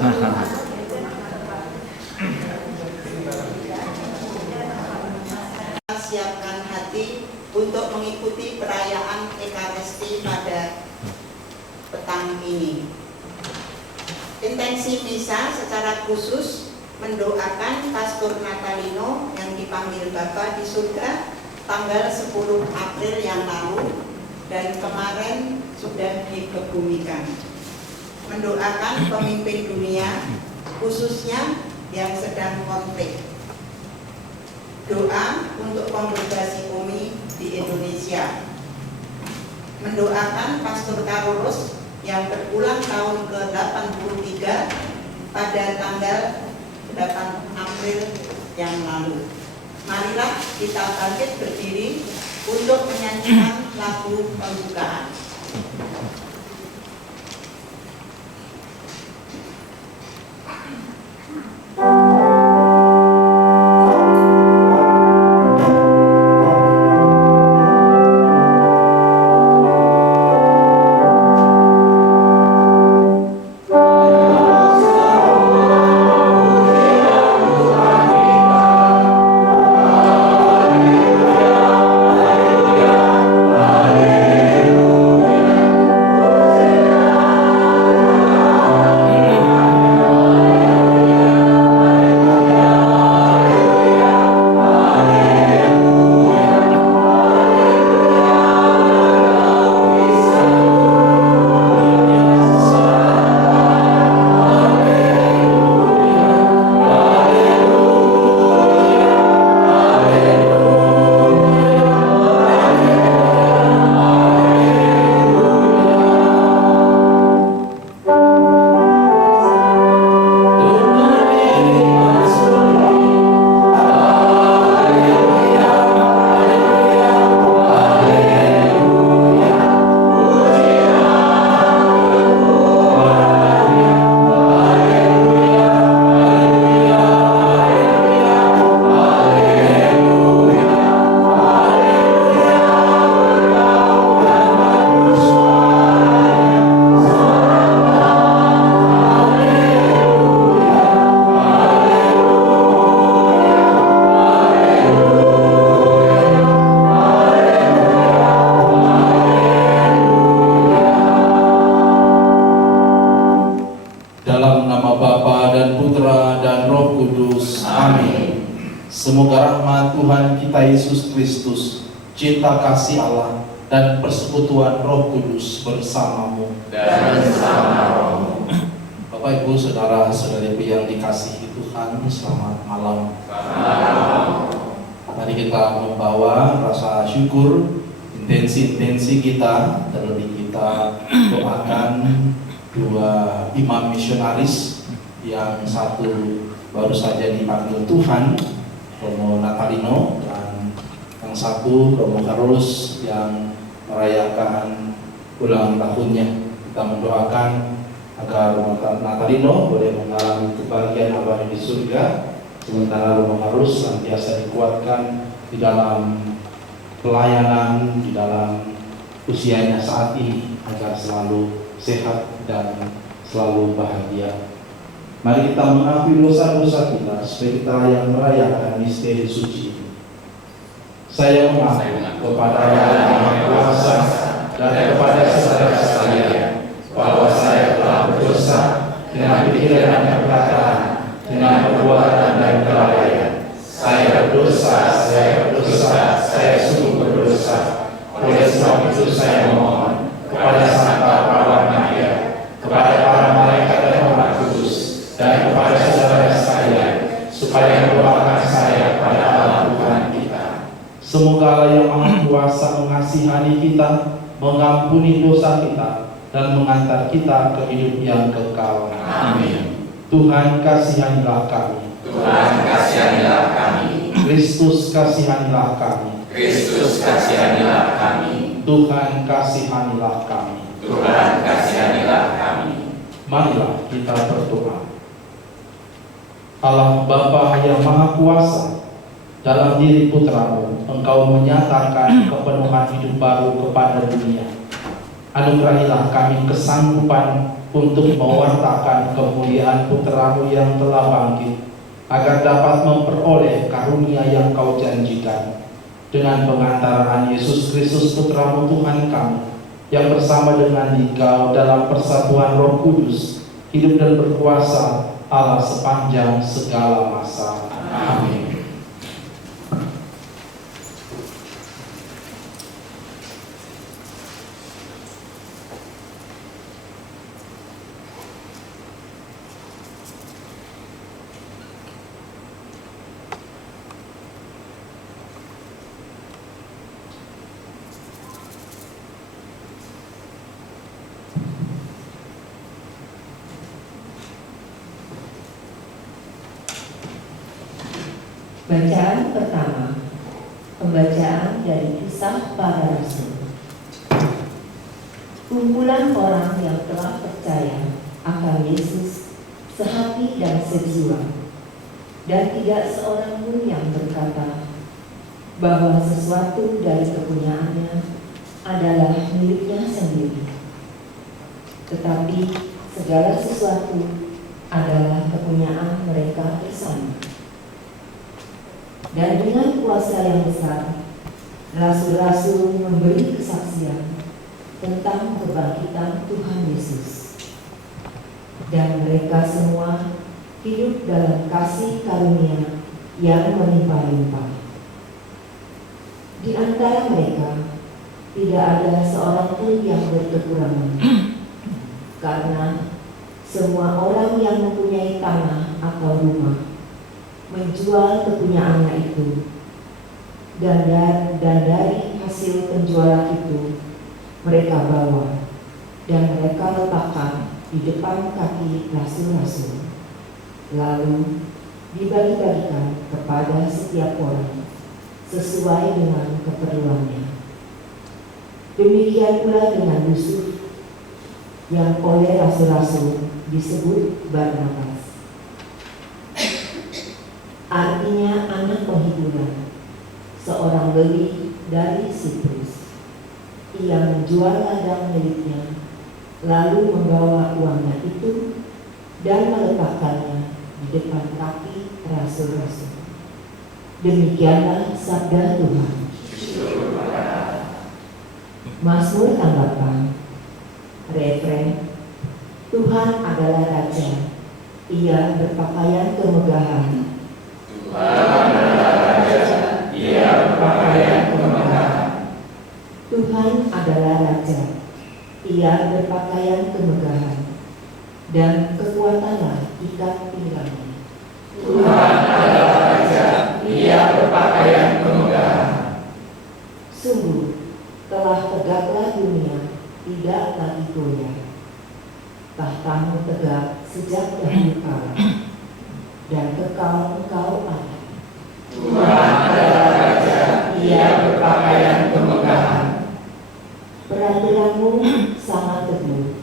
Siapkan hati untuk mengikuti perayaan Ekaristi pada petang ini. Intensi misa secara khusus mendoakan Pastor Natalino yang dipanggil Bapa di surga tanggal 10 April yang lalu dan kemarin sudah dikebumikan. Mendoakan pemimpin dunia, khususnya yang sedang konflik. Doa untuk kongregasi UMI di Indonesia. Mendoakan Pastor Carolus yang berulang tahun ke-83 pada tanggal 8 April yang lalu. Marilah kita bangkit berdiri untuk menyanyikan lagu pembukaan. Semoga rahmat Tuhan kita Yesus Kristus, cinta kasih Allah, dan persekutuan Roh Kudus bersamamu dan bersama rohmu. Bapak Ibu Saudara-saudariku yang dikasihi Tuhan, selamat malam. Mari kita membawa rasa syukur, intensi kita, terlebih kita doakan dua imam misionaris, yang satu baru saja dipanggil Tuhan, Romo Natalino, dan yang satu Romo Carolus yang merayakan ulang tahunnya. Kita mendoakan agar Romo Natalino boleh mengalami kebahagiaan abadi di surga, sementara Romo Carolus senantiasa dikuatkan di dalam pelayanan, di dalam usianya saat ini, agar selalu sehat dan selalu bahagia. Mari kita mengakui dosa-dosa kita supaya kita yang merayakan misteri suci ini. Saya mengaku kepada Allah Yang Maha Kuasa dan kepada saudara sekalian bahwa saya telah berdosa dengan pikiran dan perkataan, dengan perbuatan dan kelalaian. Saya berdosa, saya sungguh berdosa. Oleh sebab itu saya memohon kepada Sang Bapa Maria, kepada para malaikat dan Roh Kudus, dan kepada saudara sekalian, supaya mendoakan saya kepada Allah Tuhan kita. Semoga Allah Yang Maha Kuasa mengasihani kita, mengampuni dosa kita, dan mengantar kita ke hidup yang kekal. Amin. Tuhan kasihanilah kami. Tuhan kasihanilah kami. Kristus kasihanilah kami. Kristus kasihanilah kami. Tuhan kasihanilah kami. Tuhan kasihanilah kami. Marilah kita berdoa. Allah Bapa yang Maha Kuasa, dalam diri Putra-Mu, Engkau menyatakan kepenuhan hidup baru kepada dunia. Anugerahilah kami kesanggupan untuk mewartakan kemuliaan Putra-Mu yang telah bangkit, agar dapat memperoleh karunia yang Kau janjikan. Dengan pengantaran Yesus Kristus Putra-Mu Tuhan kami, yang bersama dengan Dikau dalam persatuan Roh Kudus, hidup dan berkuasa Allah sepanjang segala masa. Amin. Bacaan pertama, pembacaan dari Kisah Para Rasul. Kumpulan orang yang telah percaya akan Yesus sehati dan sejiwa, dan tidak seorang pun yang berkata bahwa sesuatu dari kepunyaannya adalah miliknya sendiri, tetapi segala sesuatu adalah kepunyaan mereka bersama. Dan dengan kuasa yang besar, rasul-rasul memberi kesaksian tentang kebangkitan Tuhan Yesus. Dan mereka semua hidup dalam kasih karunia yang melimpah-limpah. Di antara mereka tidak ada seorang pun yang berkekurangan, karena semua orang yang mempunyai tanah atau rumah menjual kepunyaannya itu, dan dari hasil penjualan itu mereka bawa dan mereka letakkan di depan kaki rasul-rasul, lalu dibagi-bagikan kepada setiap orang sesuai dengan keperluannya. Demikian pula dengan Yusuf, yang oleh rasul-rasul disebut Barnabas, artinya anak penghiburan, seorang lewi dari Siprus. Ia menjual ladang miliknya, lalu membawa uangnya itu dan meletakkannya di depan kaki rasul-rasul. Demikianlah sabda Tuhan. Mazmur tanggapan. Refren. Tuhan adalah Raja, Ia berpakaian kemegahan. Tuhan adalah Raja, Ia berpakaian kemegahan, dan kekuatanlah ikat pinggangnya. Tuhan adalah Raja, Ia berpakaian kemegahan. Sungguh telah tegaklah dunia, tidak lagi goyah. Tahtamu tegak sejak dahulu kala, dan kekal engkau ada. Tuhan adalah Raja, Ia berpakaian kemegahan. Peraturanmu sangat teguh,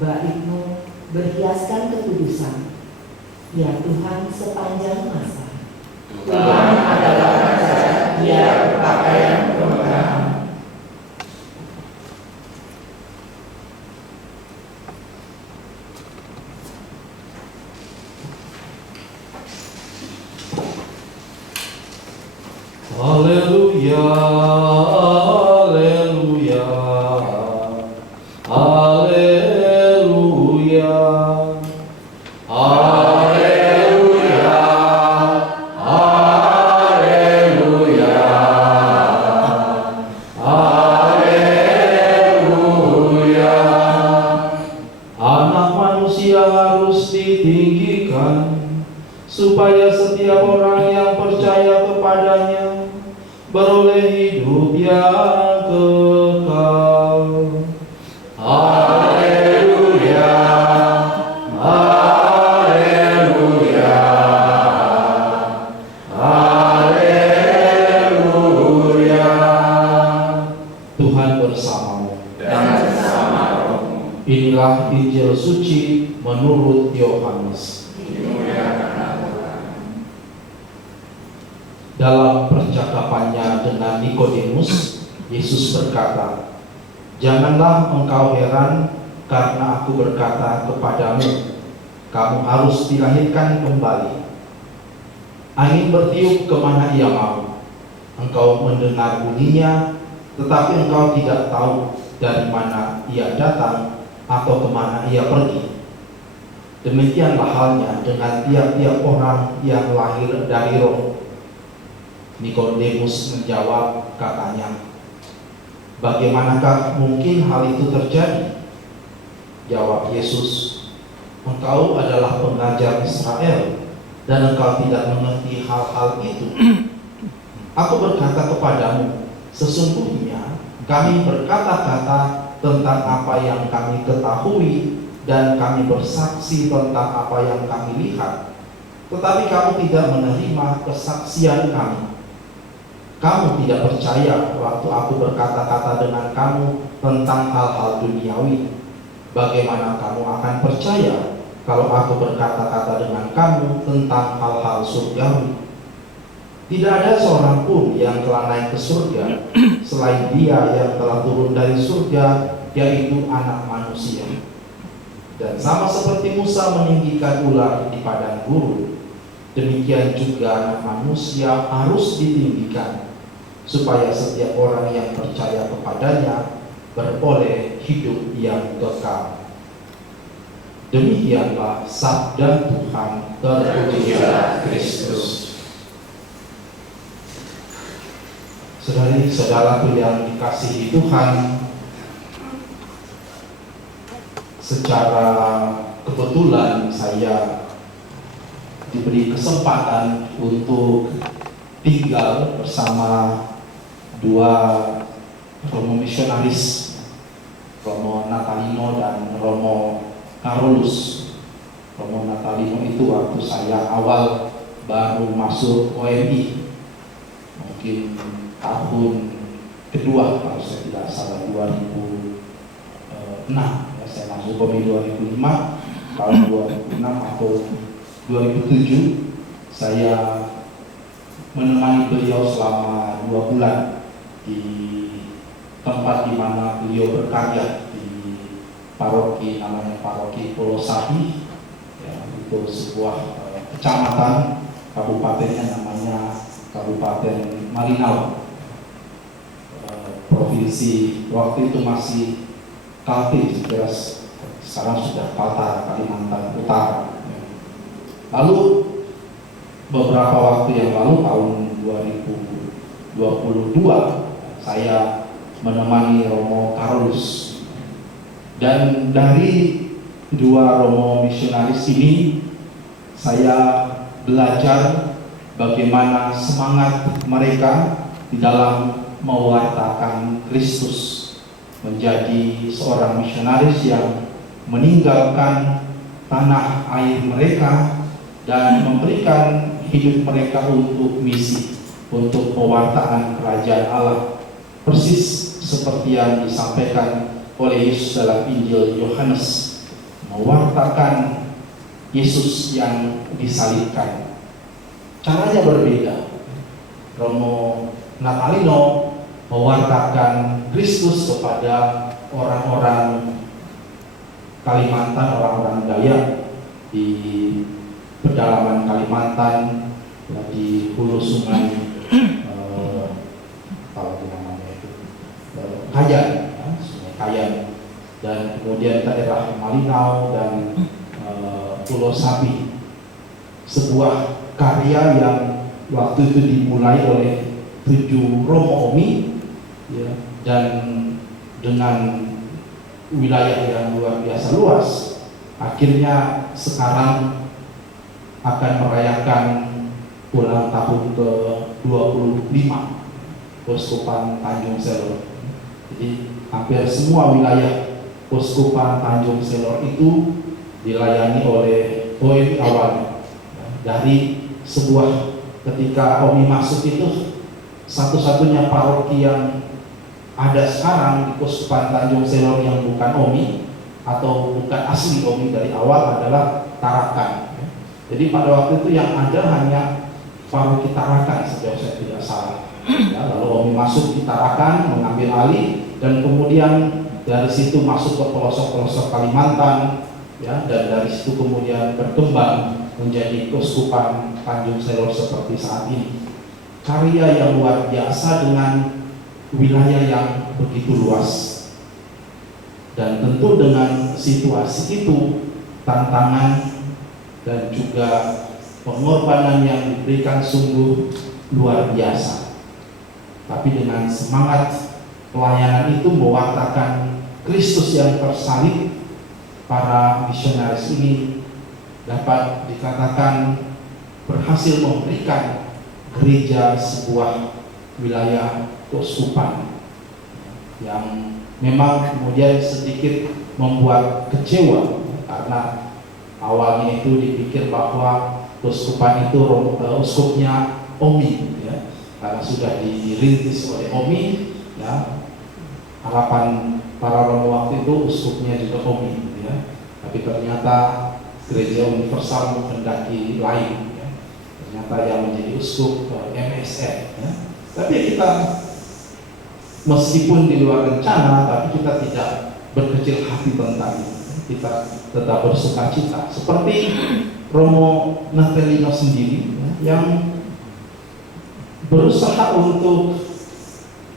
baikmu berhiaskan kekudusan, ya Tuhan sepanjang masa. Tuhan adalah Raja, Ia berpakaian kemegahan. Haleluya, haleluya, haleluya, haleluya, haleluya, haleluya. Anak manusia harus ditinggikan, supaya setiap orang yang percaya kepadanya beroleh hidup yang kekal. Haleluya, haleluya, haleluya. Tuhan bersamamu Dan bersama rohmu. Inilah Injil suci menurut Yohanes. Dimuliakanlah Tuhan. Dalam percakapannya dengan Nikodemus, Yesus berkata, "Janganlah engkau heran karena aku berkata kepadamu, kamu harus dilahirkan kembali. Angin bertiup kemana ia mau. Engkau mendengar bunyinya, tetapi engkau tidak tahu dari mana ia datang atau kemana ia pergi. Demikianlah halnya dengan tiap-tiap orang yang lahir dari Roh. Nikodemus menjawab, katanya, bagaimanakah mungkin hal itu terjadi? Jawab Yesus, engkau adalah pengajar Israel dan engkau tidak mengerti hal-hal itu. Aku berkata kepadamu, sesungguhnya kami berkata-kata tentang apa yang kami ketahui dan kami bersaksi tentang apa yang kami lihat, tetapi kamu tidak menerima kesaksian kami. Kamu tidak percaya waktu aku berkata-kata dengan kamu tentang hal-hal duniawi. Bagaimana kamu akan percaya kalau aku berkata-kata dengan kamu tentang hal-hal surgawi? Tidak ada seorang pun yang telah naik ke surga selain Dia yang telah turun dari surga, yaitu Anak Manusia. Dan sama seperti Musa meninggikan ular di padang gurun, demikian juga Anak Manusia harus ditinggikan, supaya setiap orang yang percaya kepadanya beroleh hidup yang kekal. Demikianlah sabda Tuhan. Terpujilah Kristus. Saudari-saudaraku yang dikasihi Tuhan, secara kebetulan saya diberi kesempatan untuk tinggal bersama dua Romo misionaris, Romo Natalino dan Romo Carolus. Romo Natalino itu waktu saya awal baru masuk OMI, mungkin tahun kedua kalau saya tidak salah, 2006 ya, saya masuk OMI 2005, tahun 2006 atau 2007 saya menemani beliau selama 2 bulan di tempat di mana beliau berkarya, di paroki namanya Paroki Pulau Sapi, ya, itu sebuah kecamatan, kabupatennya namanya Kabupaten Malinau, provinsi waktu itu masih Kaltim, sekarang sudah Kaltara, Kalimantan Utara. Lalu beberapa waktu yang lalu, tahun 2022, saya menemani Romo Carolus. Dan dari dua Romo misionaris ini, saya belajar bagaimana semangat mereka di dalam mewartakan Kristus, menjadi seorang misionaris yang meninggalkan tanah air mereka dan memberikan hidup mereka untuk misi, untuk pewartaan kerajaan Allah, persis seperti yang disampaikan oleh Yesus dalam Injil Yohanes, mewartakan Yesus yang disalibkan. Caranya berbeda. Romo Natalino mewartakan Kristus kepada orang-orang Kalimantan, orang-orang Dayak di pedalaman Kalimantan, di hulu sungai Kayan, ya, Sungai Kayan, dan kemudian daerah Malinau dan Pulau Sapi. Sebuah karya yang waktu itu dimulai oleh 7 Romo OMI, ya, dan dengan wilayah yang luar biasa luas, akhirnya sekarang akan merayakan ulang tahun ke-25 Uskupan Tanjung Selor. Jadi hampir semua wilayah Uskupan Tanjung Selor itu dilayani oleh OMI awalnya. Dari sebuah, ketika OMI masuk itu, satu-satunya paroki yang ada sekarang di Uskupan Tanjung Selor yang bukan OMI atau bukan asli OMI dari awal adalah Tarakan. Jadi pada waktu itu yang ada hanya paroki Tarakan, sejauh saya tidak salah. Ya, lalu OMI masuk di Tarakan, mengambil alih, dan kemudian dari situ masuk ke pelosok-pelosok Kalimantan, ya, dan dari situ kemudian berkembang menjadi Keuskupan Tanjung Selor seperti saat ini. Karya yang luar biasa dengan wilayah yang begitu luas, dan tentu dengan situasi itu tantangan dan juga pengorbanan yang diberikan sungguh luar biasa. Tapi dengan semangat pelayanan itu mewartakan Kristus yang tersalib, para misionaris ini dapat dikatakan berhasil memberikan gereja sebuah wilayah keuskupan yang memang kemudian sedikit membuat kecewa, karena awalnya itu dipikir bahwa keuskupan itu uskupnya Omi, ya, karena sudah dirintis oleh Omi, ya, harapan para Romo waktu itu uskupnya juga Omi, ya. Tapi ternyata gereja universal menghendaki lain, ya. Ternyata yang menjadi uskup MSF, ya. Tapi kita meskipun di luar rencana, tapi kita tidak berkecil hati tentang itu. Kita tetap bersuka cita. Seperti Romo Natalino sendiri, ya, yang berusaha untuk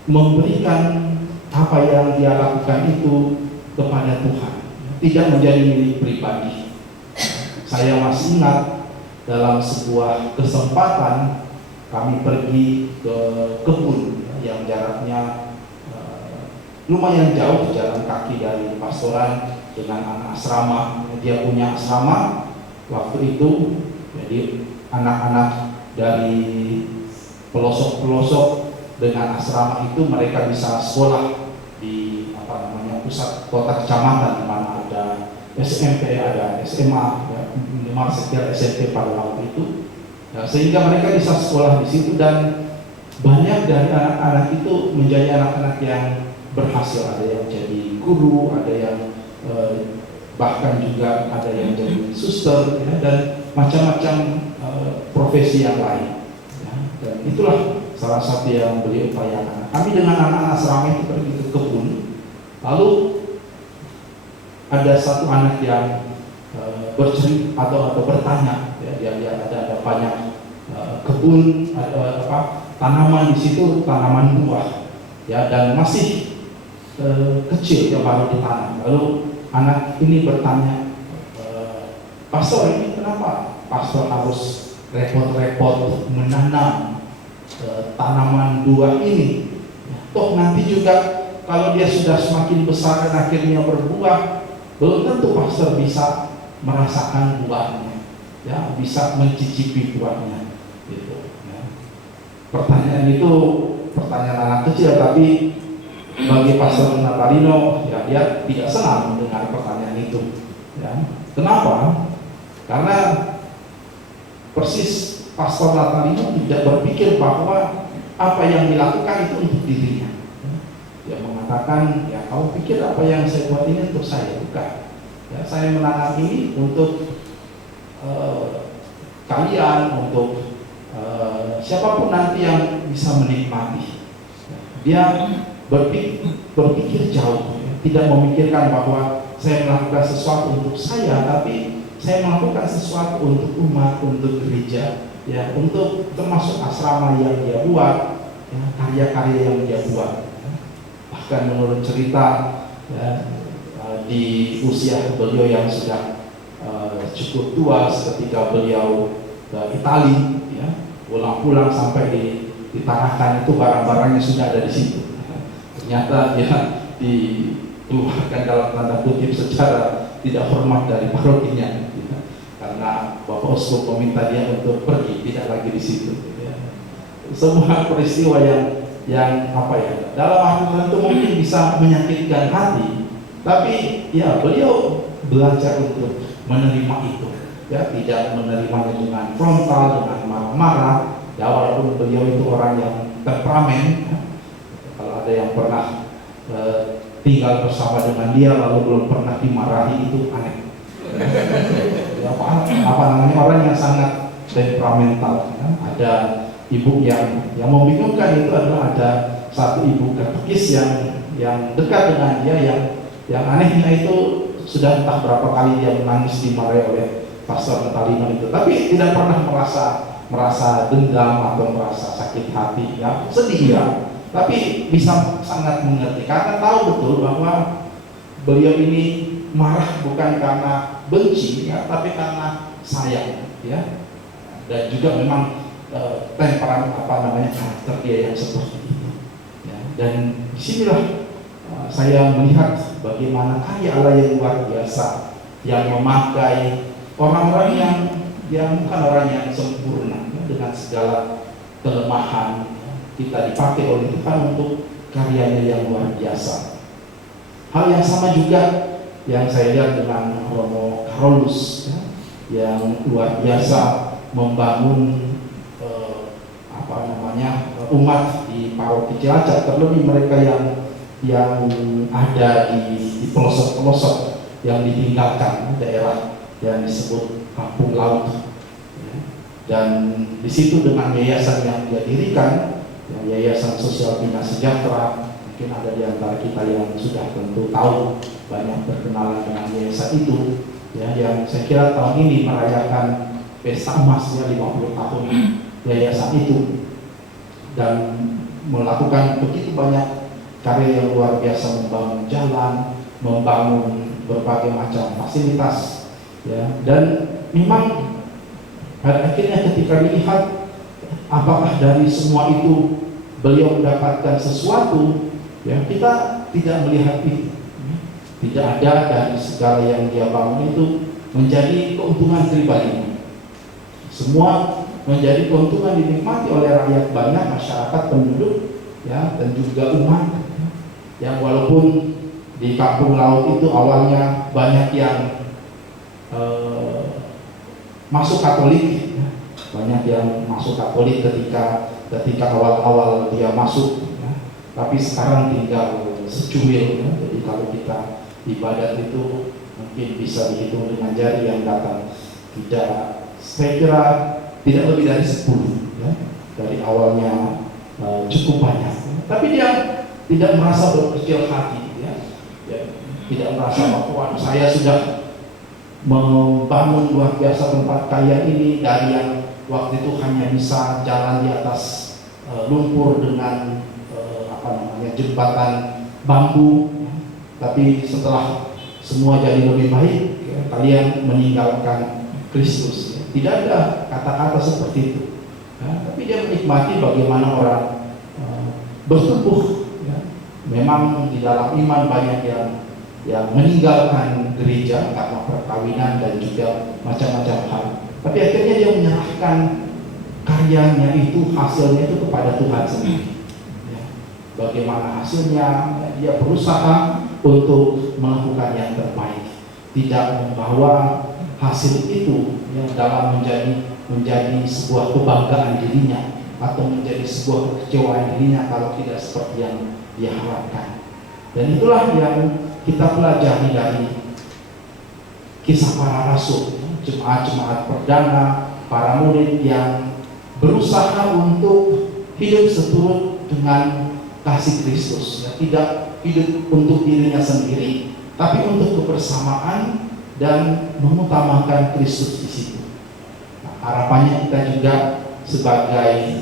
memberikan apa yang dia lakukan itu kepada Tuhan, tidak menjadi milik pribadi. Saya masih ingat dalam sebuah kesempatan kami pergi ke kebun yang jaraknya lumayan jauh, jalan kaki dari pastoran dengan anak asrama. Dia punya asrama waktu itu, jadi anak-anak dari pelosok-pelosok dengan asrama itu mereka bisa sekolah di pusat kota kecamatan, di mana ada SMP, ada SMA, ya, minimal sekitar SMP pada waktu itu, ya, sehingga mereka bisa sekolah di situ, dan banyak dari anak-anak itu menjadi anak-anak yang berhasil. Ada yang jadi guru, ada yang bahkan juga ada yang jadi suster, ya, dan macam-macam profesi yang lain, ya. Dan itulah salah satu yang beliau upayakan. Kami dengan anak-anak asrama itu pergi ke kebun, lalu ada satu anak yang bercerita atau bertanya, ya, dia ada banyak kebun, ada tanaman di situ, tanaman buah, ya, dan masih kecil, ya, baru ditanam. Lalu anak ini bertanya, Pastor, ini kenapa Pastor harus repot-repot menanam tanaman buah ini? Toh nanti juga kalau dia sudah semakin besar dan akhirnya berbuah, belum tentu Pastor bisa merasakan buahnya, ya, bisa mencicipi buahnya, gitu, ya. Pertanyaan itu pertanyaan anak kecil, tapi bagi Pastor Natalino, ya, dia tidak senang mendengar pertanyaan itu, ya. Kenapa? Karena persis Pastor Natalino tidak berpikir bahwa apa yang dilakukan itu untuk dirinya. Dia mengatakan, ya, kamu pikir apa yang saya buat ini untuk saya? Bukan. Ya, saya menanam ini untuk kalian, untuk siapapun nanti yang bisa menikmati. Dia berpikir jauh, ya, tidak memikirkan bahwa saya melakukan sesuatu untuk saya, tapi saya melakukan sesuatu untuk umat, untuk gereja, ya, untuk termasuk asrama yang dia buat, ya, karya-karya yang dia buat. Bahkan menurut cerita, ya, di usia beliau yang sudah cukup tua, ketika beliau ke Itali, ya, pulang-pulang sampai di Tarakan itu barang-barangnya sudah ada di situ. Ternyata dia dikeluarkan dalam tanda kutip secara tidak hormat dari parokinya, ya, karena Bapak Uskup meminta dia untuk pergi, tidak lagi di situ, ya. Semua peristiwa yang apa ya, dalam arti tertentu mungkin bisa menyakitkan hati, tapi ya beliau belajar untuk menerima itu, ya, tidak menerimanya dengan frontal, dengan marah-marah, ya, walaupun beliau itu orang yang temperamen, ya. Kalau ada yang pernah tinggal bersama dengan dia lalu belum pernah dimarahi, itu aneh. Ya, apa namanya, orang yang sangat temperamental, ya. Ada ibu yang membingungkan itu adalah ada satu ibu katekis yang dekat dengan dia, yang Yang anehnya itu sudah entah berapa kali dia menangis dimarahi oleh Pastor Natalino itu, tapi tidak pernah merasa dendam atau merasa sakit hati, ya sedih ya, tapi bisa sangat mengerti karena tahu betul bahwa beliau ini marah bukan karena benci, ya, tapi karena sayang, ya, dan juga memang temperan karakter dia yang seperti itu, ya. Dan disinilah saya melihat bagaimana karya Allah yang luar biasa yang memakai orang-orang yang bukan orang yang sempurna, ya, dengan segala kelemahan, ya, kita dipakai oleh Tuhan untuk karyanya yang luar biasa. Hal yang sama juga yang saya lihat dengan Romo Carolus, ya, yang luar biasa membangun umat di Paroki Cilacap, terlebih mereka yang ada di pelosok-pelosok yang ditinggalkan daerah yang disebut kampung laut, ya. Dan di situ dengan yayasan yang dia dirikan, yang Yayasan Sosial Bina Sejahtera, mungkin ada di antara kita yang sudah tentu tahu banyak berkenalan dengan yayasan itu, ya, yang saya kira tahun ini merayakan pesta emasnya 50 tahun yayasan itu dan melakukan begitu banyak karya yang luar biasa, membangun jalan, membangun berbagai macam fasilitas, ya. Dan memang pada akhirnya ketika dilihat apakah dari semua itu beliau mendapatkan sesuatu, ya, kita tidak melihat itu. Tidak ada dari segala yang dia bangun itu menjadi keuntungan pribadi. Semua menjadi keuntungan dinikmati oleh rakyat banyak, masyarakat, penduduk, ya, dan juga umat. Yang walaupun di kampung laut itu awalnya banyak yang masuk Katolik, ya. Banyak yang masuk Katolik ketika awal-awal dia masuk, ya. Tapi sekarang tinggal secuil, ya. Jadi kalau kita ibadat itu mungkin bisa dihitung dengan jari yang datang. Tidak, saya kira tidak lebih dari 10, ya. Dari awalnya cukup banyak, ya. Tapi dia tidak merasa berkecil hati, ya. Tidak merasa bahwa saya sudah membangun luar biasa tempat kaya ini dari yang waktu itu hanya bisa jalan di atas lumpur dengan jembatan bambu, ya. Tapi setelah semua jadi lebih baik, ya, kalian meninggalkan Kristus, ya. Tidak ada kata-kata seperti itu, ya. Tapi dia menikmati bagaimana orang bertumbuh. Memang di dalam iman banyak yang meninggalkan gereja karena perkawinan dan juga macam-macam hal. Tapi akhirnya dia menyerahkan karyanya itu, hasilnya itu kepada Tuhan sendiri. Ya. Bagaimana hasilnya, dia berusaha untuk melakukan yang terbaik, tidak membawa hasil itu yang dalam menjadi sebuah kebanggaan dirinya atau menjadi sebuah kekecewaan dirinya kalau tidak seperti yang dia harapkan. Dan itulah yang kita pelajari dari kisah para rasul, jemaat-jemaat perdana, para murid yang berusaha untuk hidup seturut dengan kasih Kristus, ya. Tidak hidup untuk dirinya sendiri, tapi untuk kebersamaan dan mengutamakan Kristus di situ. Nah, harapannya kita juga sebagai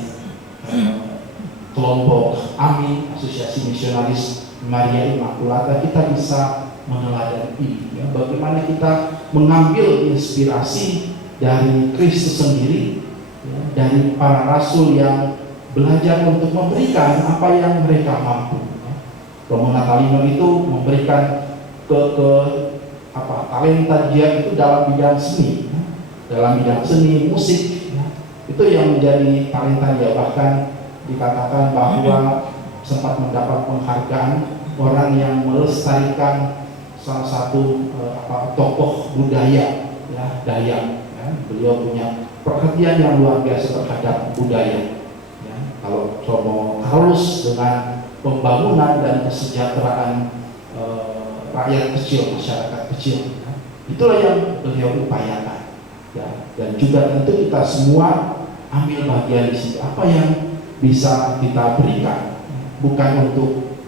kelompok AMI, Asosiasi Misionaris Maria Immaculata, kita bisa meneladani ini, ya, bagaimana kita mengambil inspirasi dari Kristus sendiri, ya, dari para rasul yang belajar untuk memberikan apa yang mereka mampu, ya. Romo Natalino itu memberikan talenta dia itu dalam bidang seni, ya, dalam bidang seni musik, ya. Itu yang menjadi talenta dia, bahkan dikatakan bahwa sempat mendapat penghargaan orang yang melestarikan salah satu tokoh budaya, ya, Dayak, ya. Beliau punya perhatian yang luar biasa terhadap budaya, ya. Kalau Romo Carolus dengan pembangunan dan kesejahteraan rakyat kecil, masyarakat kecil, ya. Itulah yang beliau upayakan, ya. Dan juga tentu kita semua ambil bagian di situ. Apa yang bisa kita berikan bukan untuk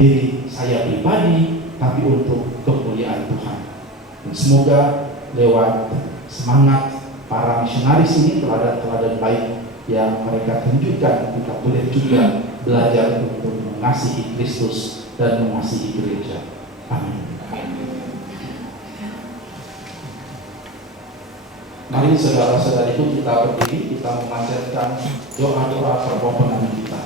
diri saya pribadi, tapi untuk kemuliaan Tuhan. Dan semoga lewat semangat para misionaris ini, teladan-teladan baik yang mereka tunjukkan, kita boleh juga belajar untuk mengasihi Kristus dan mengasihi gereja. Amin. Mari saudara-saudariku kita berdiri, kita memanjatkan doa-doa permohonan kita.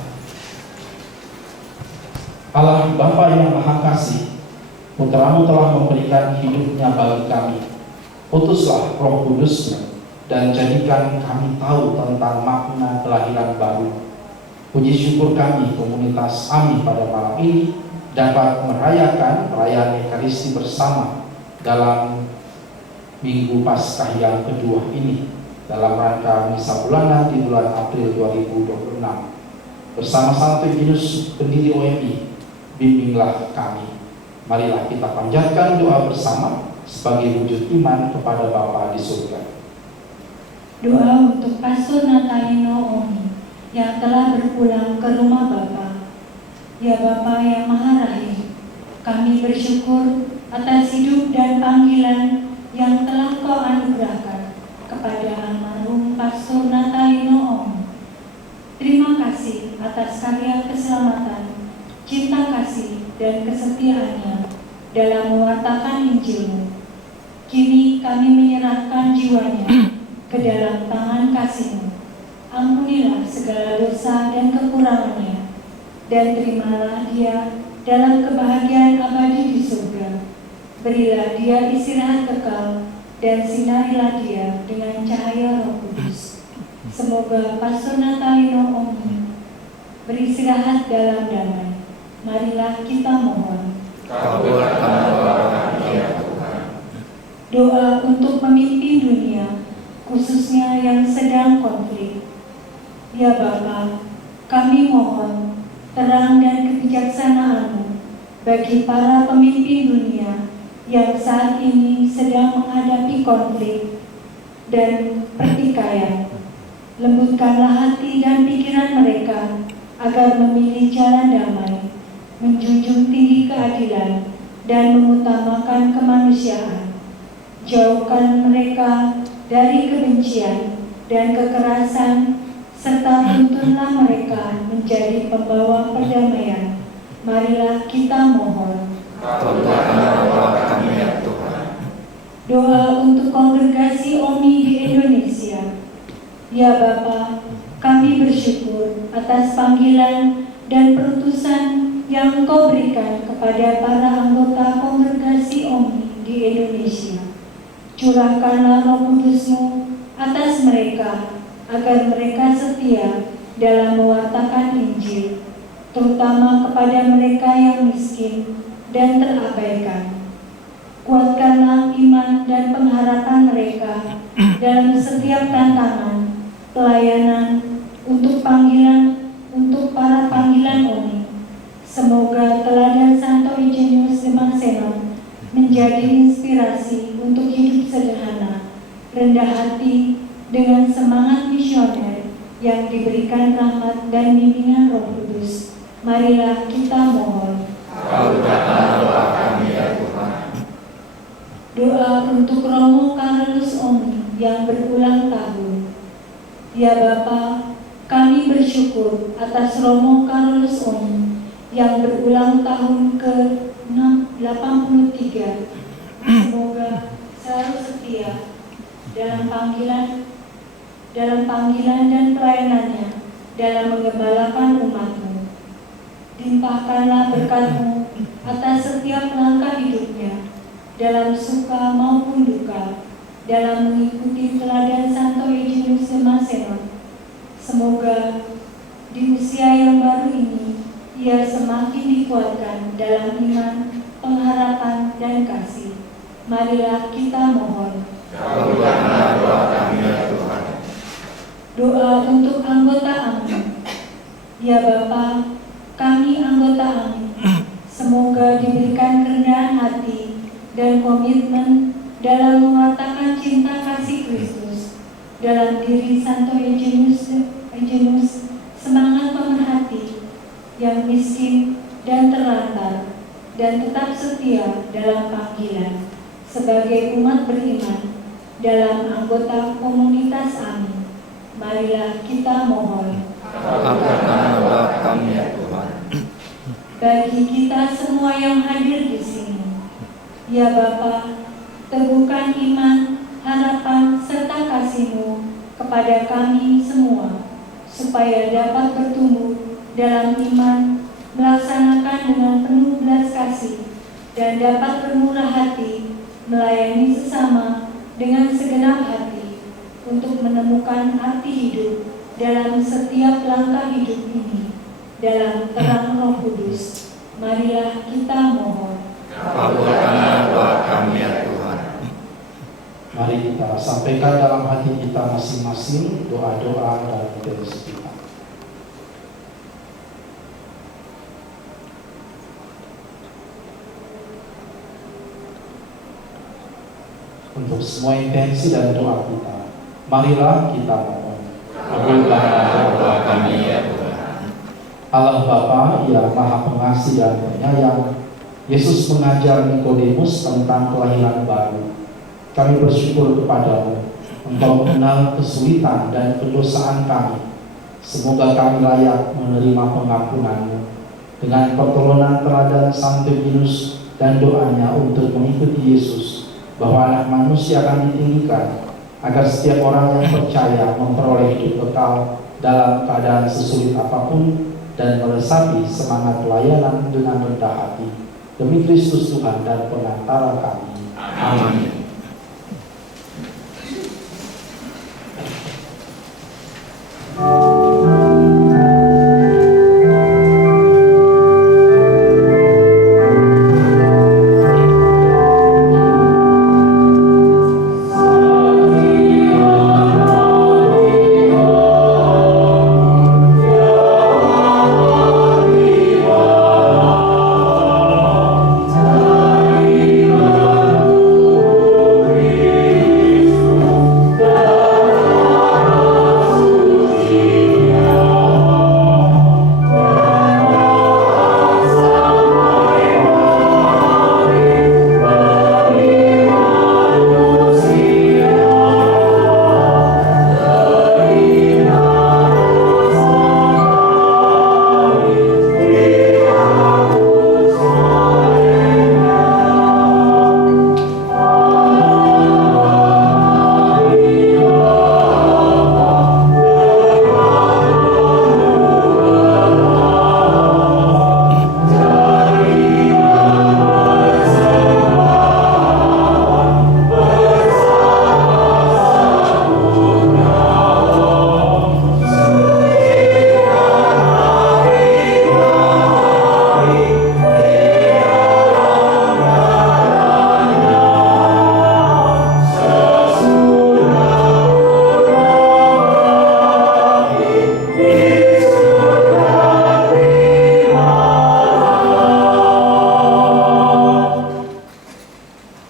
Allah Bapa yang Maha Kasih, Putra-Mu telah memberikan hidupnya bagi kami. Utuslah Roh Kudus-Mu dan jadikan kami tahu tentang makna kelahiran baru. Puji syukur kami komunitas AMI pada malam ini dapat merayakan perayaan Ekaristi bersama dalam Minggu Paskah yang kedua ini dalam rangka misa bulanan di bulan April 2026. Bersama Santo Ignatius pendiri OMI, bimbinglah kami. Marilah kita panjatkan doa bersama sebagai wujud iman kepada Bapa di surga. Doa untuk Pastor Natalino Omi yang telah berpulang ke rumah Bapa. Ya Bapa yang Maha Rahim, kami bersyukur atas hidup dan panggilan yang telah Kau anugerahkan kepada almarhum Pastor Natalino Omi. Terima kasih atas karya keselamatan, cinta kasih dan kesetiaannya dalam mewartakan Injil-Mu. Kini kami menyerahkan jiwanya ke dalam tangan kasih-Mu. Ampunilah segala dosa dan kekurangannya, dan terimalah dia dalam kebahagiaan abadi di surga. Berilah dia istirahat kekal, dan sinarilah dia dengan cahaya Roh Kudus. Semoga Pastor Natalino Omi beristirahat dalam damai. Marilah kita mohon. Kabulkan doa kami ya Tuhan. Doa untuk pemimpin dunia, khususnya yang sedang konflik. Ya Bapa, kami mohon terang dan kebijaksanaan-Mu bagi para pemimpin dunia yang saat ini sedang menghadapi konflik dan pertikaian. Lembutkanlah hati dan pikiran mereka agar memilih jalan damai, menjunjung tinggi keadilan, dan mengutamakan kemanusiaan. Jauhkan mereka dari kebencian dan kekerasan, serta tuntunlah mereka menjadi pembawa perdamaian. Marilah kita mohon. Kabulkan doa kami ya Tuhan. Doa untuk kongregasi OMI di Indonesia. Ya Bapa, kami bersyukur atas panggilan dan perutusan yang Engkau berikan kepada para anggota kongregasi OMI di Indonesia. Curahkanlah Roh Kudus-Mu atas mereka, agar mereka setia dalam mewartakan Injil, terutama kepada mereka yang miskin dan terabaikan. Kuatkanlah iman dan pengharapan mereka dalam setiap tantangan, pelayanan, untuk para panggilan OMI. Semoga teladan Santo Ignatius de Mansenon menjadi inspirasi untuk hidup sederhana, rendah hati, dengan semangat misioner yang diberikan rahmat dan bimbingan Roh Kudus. Marilah kita mohon. Kabulkan doa kami ya Tuhan. Doa untuk Romo Carolus Omi yang berulang tahun. Ya Bapa, kami bersyukur atas Romo Carolus Omi yang berulang tahun ke-83. Semoga selalu setia dalam panggilan dan pelayanannya dalam menggembalakan umat-Mu. Limpahkanlah berkat-Mu atas setiap langkah hidupnya, dalam suka maupun duka, dalam mengikuti teladan Santo Ignatius de Mansenon. Semoga di usia yang baru ini ia semakin dikuatkan dalam iman, pengharapan, dan kasih. Marilah kita mohon. Kabulkan doa kami ya Tuhan. Doa untuk anggota AMI. Ya Bapa, kami anggota AMI, semoga diberikan kerendahan hati dan komitmen dalam mewartakan cinta kasih Kristus dalam diri Santo Ignatius, semangat pemerhati yang miskin dan terlantar, dan tetap setia dalam panggilan sebagai umat beriman dalam anggota komunitas AMI. Marilah kita mohon. Kabulkanlah kami ya Tuhan. Bagi kita semua yang hadir di sini, ya Bapa, teguhkan iman, harapan, serta kasih-Mu kepada kami semua, supaya dapat bertumbuh dalam iman, melaksanakan dengan penuh belas kasih, dan dapat bermurah hati, melayani sesama dengan segenap hati, untuk menemukan arti hidup dalam setiap langkah hidup ini, dalam terang Roh Kudus. Marilah kita mohon. Kabulkanlah doa kami ya Tuhan. Mari kita sampaikan dalam hati kita masing-masing doa-doa dan intensi kita. Untuk semua intensi dan doa kita, marilah kita mohon. Kabulkanlah doa kami ya Tuhan. Allah Bapa yang Maha Pengasih dan Penyayang, Yesus mengajar Nikodemus tentang kelahiran baru. Kami bersyukur kepadamu, Engkau mengenal kesulitan dan pendosaan kami. Semoga kami layak menerima pengampunan-Mu. Dengan pertolongan teladan Sang Terminus dan doanya untuk mengikuti Yesus, bahwa anak manusia akan ditinggikan, agar setiap orang yang percaya memperoleh hidup kekal dalam keadaan sesulit apapun, dan meresapi semangat pelayanan dengan rendah hati. Demi Kristus Tuhan dan Pengantara kami. Amin.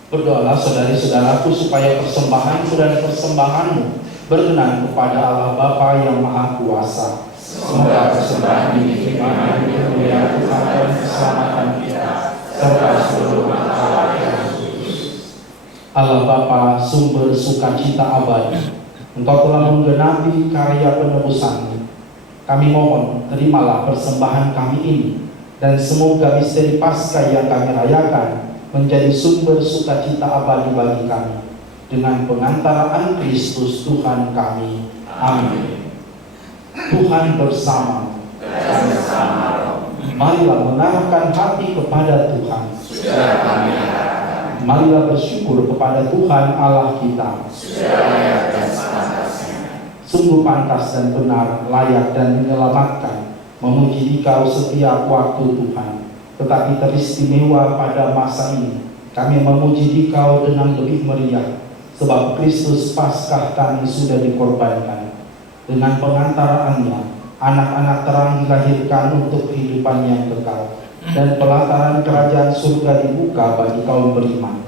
Berdoalah saudari-saudaraku supaya persembahanku dan persembahanmu berkenan kepada Allah Bapa yang Maha Kuasa. Semoga persembahan ini diterima demi kemuliaan Tuhan dan keselamatan kita, serta seluruh masalah yang kudus. Allah Bapa, sumber sukacita abadi, Engkau telah menggenapi karya penebusan. Kami mohon, terimalah persembahan kami ini, dan semoga misteri Paskah yang kami rayakan menjadi sumber sukacita abadi bagi kami, dengan pengantaraan Kristus Tuhan kami. Amin. Tuhan bersama. Marilah mengarahkan hati kepada Tuhan. Sudah kami harapkan. Marilah bersyukur kepada Tuhan Allah kita. Sudah layak dan sepantasnya. Sungguh pantas dan benar, layak dan menyelamatkan, memuji Dikau setiap waktu Tuhan. Tetapi teristimewa pada masa ini, kami memuji Dikau dengan lebih meriah, sebab Kristus Paskah kami sudah dikorbankan. Dengan pengantaraannya, anak-anak terang dilahirkan untuk kehidupan yang kekal, dan pelataran kerajaan surga dibuka bagi kaum beriman.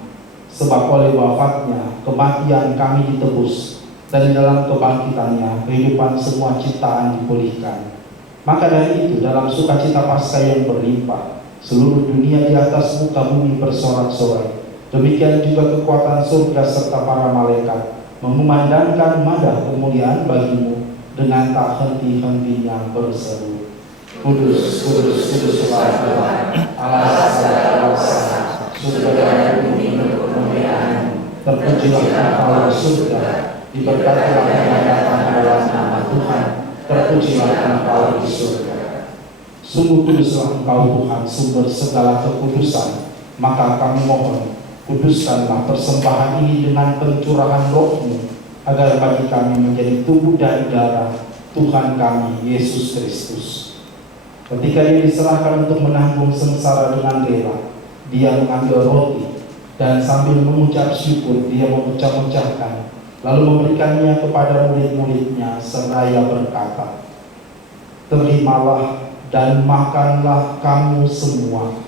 Sebab oleh wafatnya, kematian kami ditebus, dan dalam kebangkitannya, kehidupan semua ciptaan dipulihkan. Maka dari itu, dalam sukacita Paskah yang berlimpah, Seluruh dunia di atas muka bumi bersorak-sorai. Demikian juga kekuatan surga serta para malaikat memandangkan madah kemuliaan bagimu dengan tak henti-hentinya berseru, Kudus, kudus, kudus Tuhan, Allah segala kuasa, surga dan bumi penuh kemuliaan-Mu. Terpujilah Engkau di surga, diberkatilah yang datang dalam nama Tuhan, terpujilah Engkau di surga. Sungguh kuduslah Engkau Tuhan, sumber segala kekudusan, maka kami mohon, kuduskanlah persembahan ini dengan pencurahan Roh-Mu, agar bagi kami menjadi tubuh dan darah Tuhan kami, Yesus Kristus. Ketika Dia diserahkan untuk menanggung sengsara dengan rela, Dia mengambil roti, dan sambil mengucap syukur, Dia memecah-mecahkan, lalu memberikannya kepada murid-muridnya, seraya berkata, Terimalah dan makanlah kamu semua,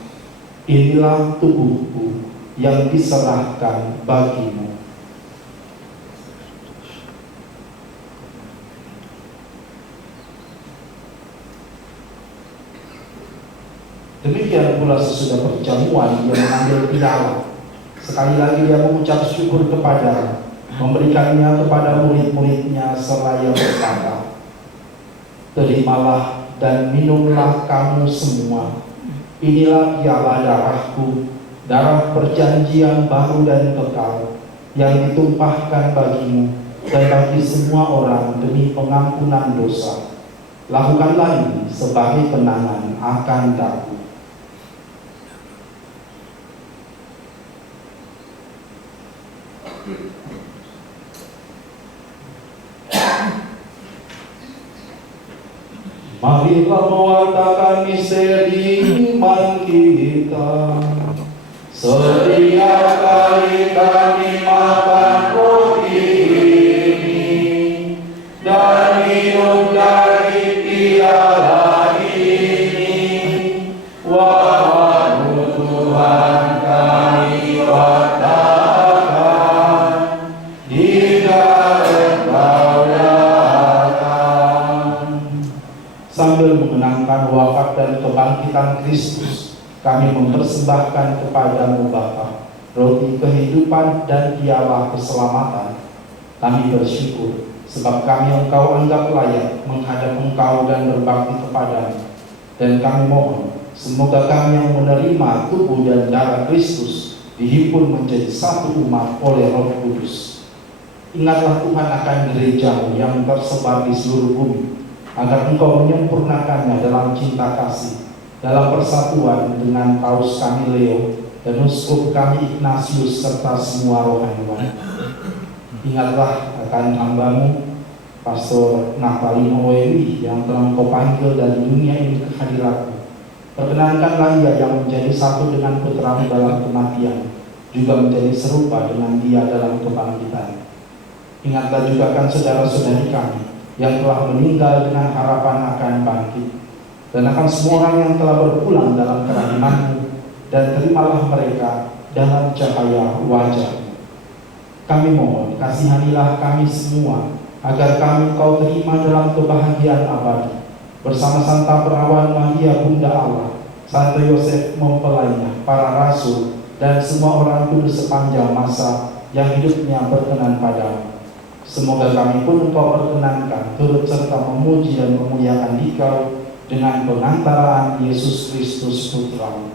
inilah tubuhku yang diserahkan bagimu. Demikian pula sesudah perjamuan, Dia mengambil piala. Sekali lagi Dia mengucap syukur kepada, memberikannya kepada murid-muridnya seraya berkata, Terimalah dan minumlah kamu semua, inilah piala darahku, darah perjanjian baru dan kekal, yang ditumpahkan bagimu dan bagi semua orang demi pengampunan dosa. Lakukanlah ini sebagai kenangan akan aku. Marilah mewartakan misteri iman kita. Setiap kali kami makan roti ini dan minum dari piala ini, wahai Tuhan kami wartakan hingga Engkau datang. Sambil mengenangkan wafat dan kebangkitan Kristus, kami mempersembahkan kepadamu Bapa roti kehidupan dan piala keselamatan. Kami bersyukur sebab kami Engkau anggap layak menghadap Engkau dan berbakti kepadamu. Dan kami mohon semoga kami yang menerima tubuh dan darah Kristus dihimpun menjadi satu umat oleh Roh Kudus. Ingatlah Tuhan akan gereja-Mu yang tersebar di seluruh bumi, agar Engkau menyempurnakannya dalam cinta kasih, dalam persatuan dengan Paus kami Leo dan Uskup kami Ignatius serta semua rohaniwan. Ingatlah akan hamba-Mu Pastor Natalino Oemi yang telah Engkau panggil dari dunia ini ke hadirat-Mu. Perkenankanlah ia yang menjadi satu dengan putra-Mu dalam kematian, juga menjadi serupa dengan Dia dalam kebangkitan. Ingatlah juga akan saudara-saudari kami yang telah meninggal dengan harapan akan bangkit, dan akan semua orang yang telah berpulang dalam kerahiman-Mu, dan terimalah mereka dalam cahaya wajah-Mu. Kami mohon, kasihanilah kami semua, agar kami Kau terima dalam kebahagiaan abadi, bersama Santa Perawan Maria Bunda Allah, Santo Yosef mempelainya, para rasul, dan semua orang kudus sepanjang masa yang hidupnya berkenan padamu. Semoga kami pun Engkau perkenankan turut serta memuji dan memuliakan Dikau dengan pengantaraan Yesus Kristus Putra-Mu.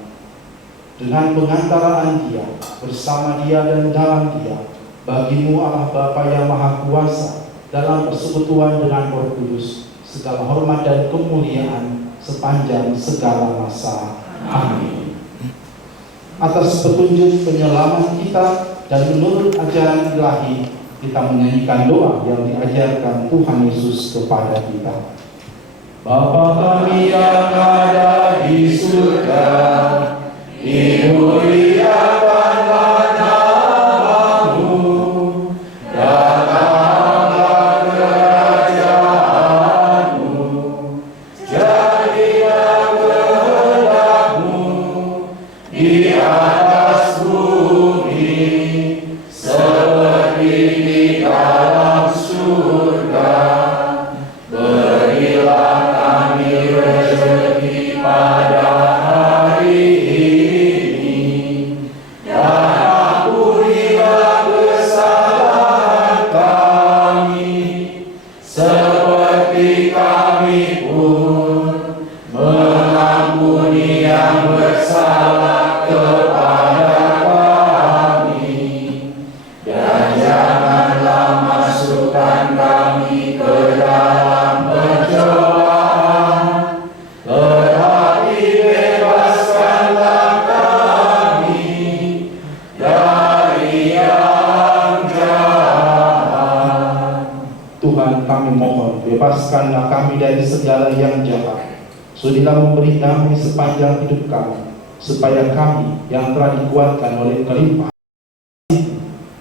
Dengan pengantaraan Dia, bersama Dia dan dalam Dia, bagi-Mu Allah Bapa yang Maha Kuasa, dalam persekutuan dengan Roh Kudus, segala hormat dan kemuliaan sepanjang segala masa. Amin. Atas petunjuk penyelamat kita dan menurut ajaran ilahi, kita menyanyikan doa yang diajarkan Tuhan Yesus kepada kita. Bapa kami yang ada di surga, dimuliakanlah nama-Mu, datanglah kerajaan-Mu, jadilah kehendak-Mu di atas bumi seperti di dalam surga. Berilah kami rezeki pada hari Tuhan, kami mohon, bebaskanlah kami dari segala yang jahat. Sudilah memberi damai sepanjang hidup kami, supaya kami yang telah dikuatkan oleh kelimpahan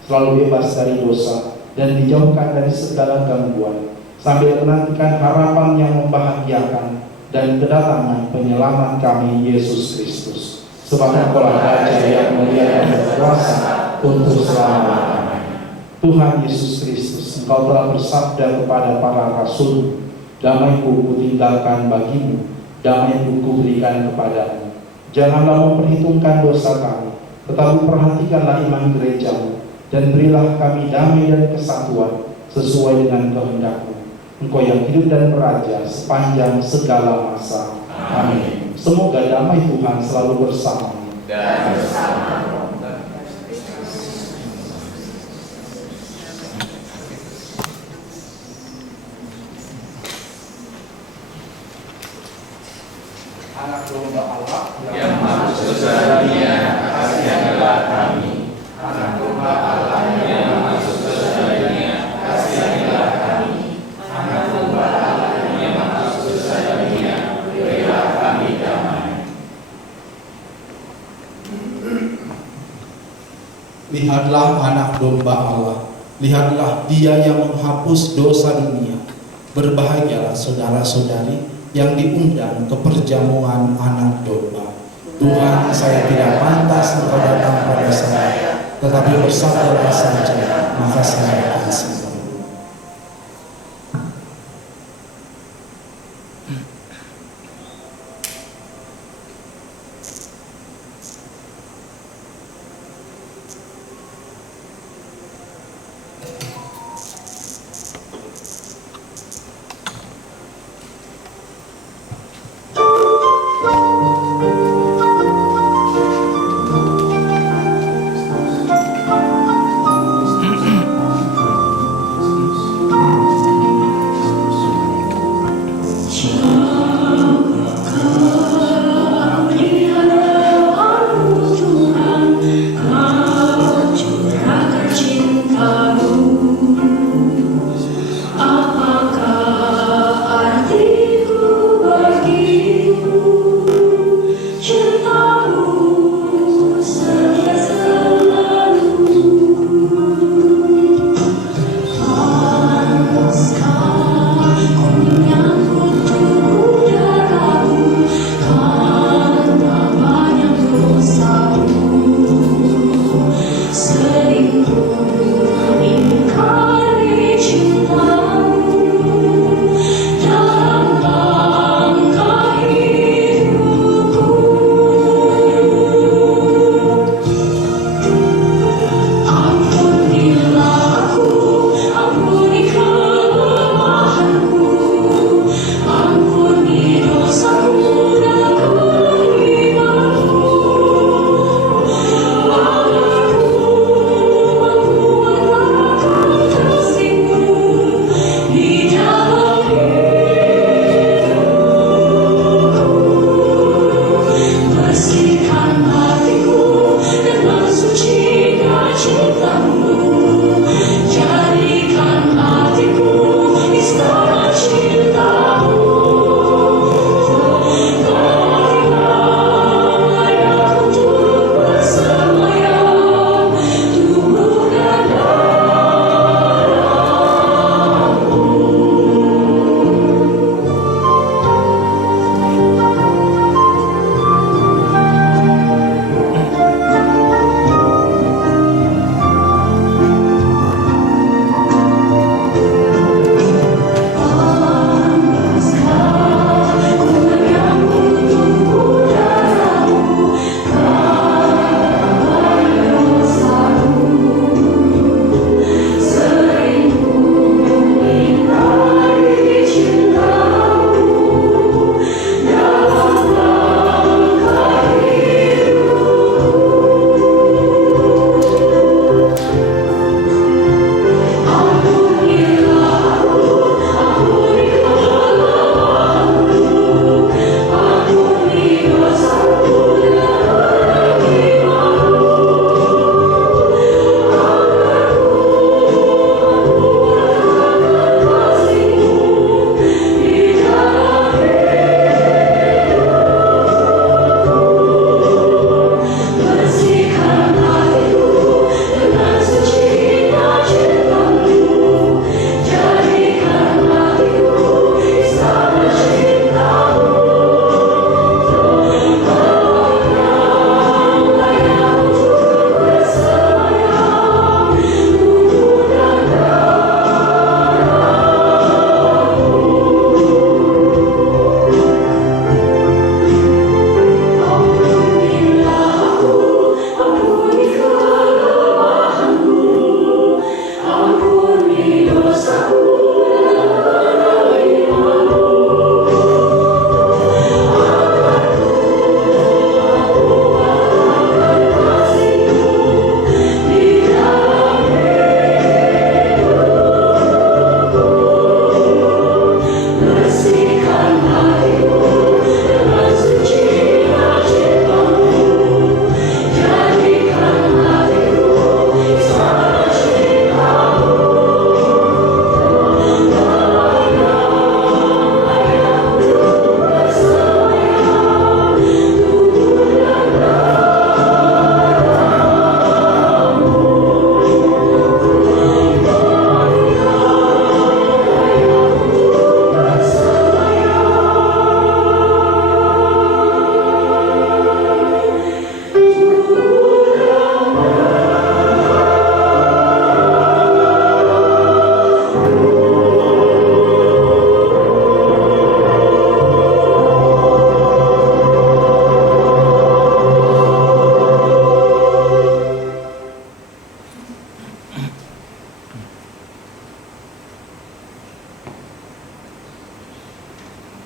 selalu bebas dari dosa dan dijauhkan dari segala gangguan, sambil menantikan harapan yang membahagiakan dan kedatangan penyelamat kami, Yesus Kristus. Sebab Engkaulah Raja yang mulia dan berkuasa untuk selama-lamanya. Tuhan Yesus Kristus, Engkau telah bersabda kepada para rasul, damai-Ku kutinggalkan bagimu, damai-Ku kuberikan kepadamu. Janganlah memperhitungkan dosa kami, tetapi perhatikanlah iman gerejamu, dan berilah kami damai dan kesatuan sesuai dengan kehendak-Mu. Engkau yang hidup dan beraja sepanjang segala masa. Amin. Semoga damai Tuhan selalu bersamamu Dan bersama anak domba Allah yang masuk ke dunia, kasianilah kami. Anak domba Allah yang masuk ke dunia, kasianilah kami. Anak domba Allah yang masuk ke dunia, berilah kami damai. Lihatlah anak domba Allah, lihatlah Dia yang menghapus dosa dunia. Berbahagialah saudara-saudari yang diundang ke perjamuan anak domba. Tuhan, saya tidak pantas Engkau datang pada saya, tetapi bersabdalah saja, maka saya akan sembuh.